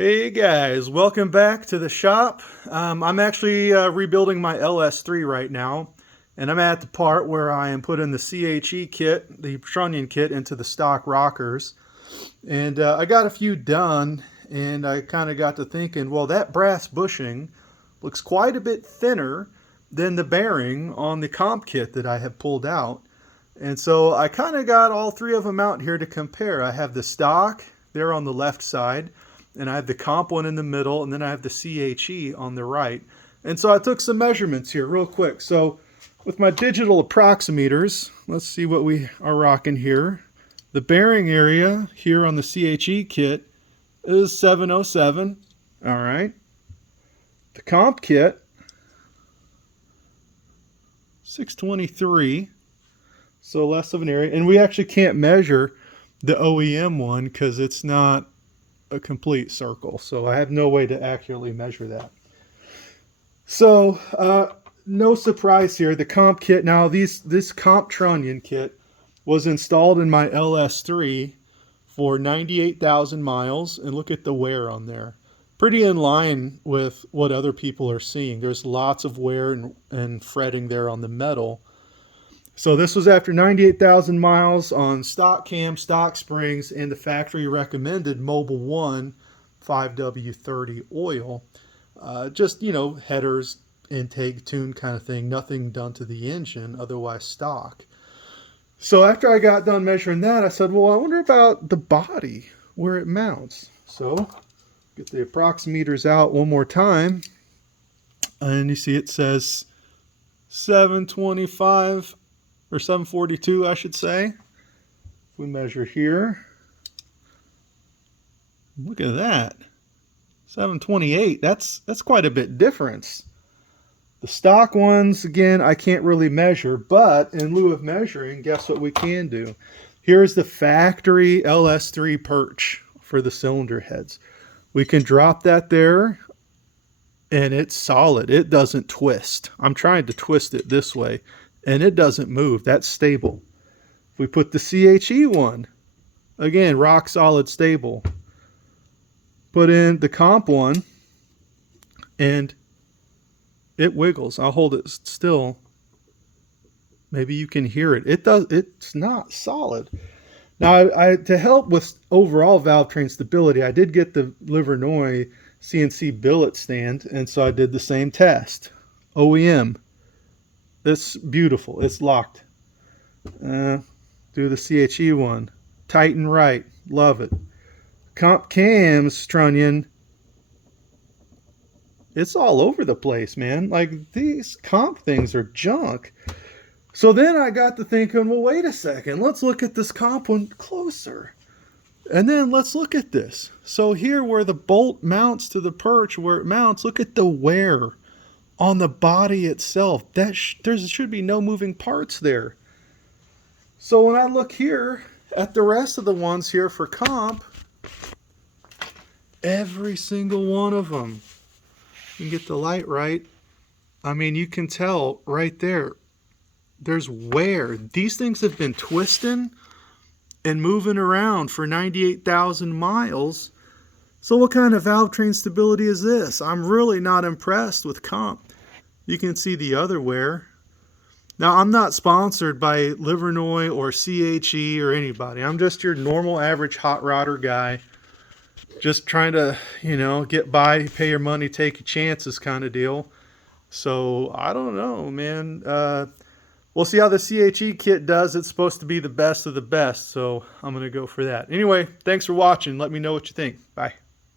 Hey guys, welcome back to the shop. I'm actually rebuilding my LS3 right now, and I'm at the part where I am putting the CHE kit, the Trunnion kit, into the stock rockers. And I got a few done, and I kind of got to thinking, well, that brass bushing looks quite a bit thinner than the bearing on the comp kit that I have pulled out. And so I kind of got all three of them out here to compare. I have the stock there on the left side, and I have the comp one in the middle, and then I have the CHE on the right. And so I took some measurements here real quick. So with my digital approximeters, let's see what we are rocking here. The bearing area here on the CHE kit is 707. All right. The comp kit, 623. So less of an area. And we actually can't measure the OEM one because it's not a complete circle. So I have no way to accurately measure that. So no surprise here. The comp kit, now this Comp Trunnion kit was installed in my LS3 for 98,000 miles. And look at the wear on there. Pretty in line with what other people are seeing. There's lots of wear and fretting there on the metal. So this was after 98,000 miles on stock cam, stock springs, and the factory recommended Mobil 1 5W30 oil. Just, headers, intake, tune kind of thing. Nothing done to the engine, otherwise stock. So after I got done measuring that, I said, well, I wonder about the body, where it mounts. So get the approximeters out one more time. And you see it says 725. Or 742, I should say. If we measure here, look at that, 728. That's quite a bit difference. The stock ones, again, I can't really measure, but in lieu of measuring, guess what we can do? Here's the factory LS3 perch for the cylinder heads. We can drop that there, and it's solid. It doesn't twist. I'm trying to twist it this way, and it doesn't move. That's stable. If we put the CHE one, again, rock solid, stable. Put in the comp one, and it wiggles. I'll hold it still. Maybe you can hear it. It's not solid. Now, to help with overall valve train stability, I did get the Livernois CNC billet stand, and so I did the same test. OEM. It's beautiful. It's locked. Do the CHE one. Tight and right. Love it. Comp Cams Trunnion. It's all over the place, man. Like, these comp things are junk. So then I got to thinking, well, wait a second. Let's look at this comp one closer. And then let's look at this. So here where the bolt mounts to the perch, where it mounts, look at the wear on the body itself. There should be no moving parts there. So when I look here at the rest of the ones here for comp, every single one of them, you can get the light right. I mean, you can tell right there, there's wear. These things have been twisting and moving around for 98,000 miles. So what kind of valve train stability is this? I'm really not impressed with comp. You can see the other wear. Now, I'm not sponsored by Livernois or CHE or anybody. I'm just your normal average hot rodder guy. Just trying to, get by, pay your money, take your chances kind of deal. So, I don't know, man. We'll see how the CHE kit does. It's supposed to be the best of the best, so I'm going to go for that. Anyway, thanks for watching. Let me know what you think. Bye.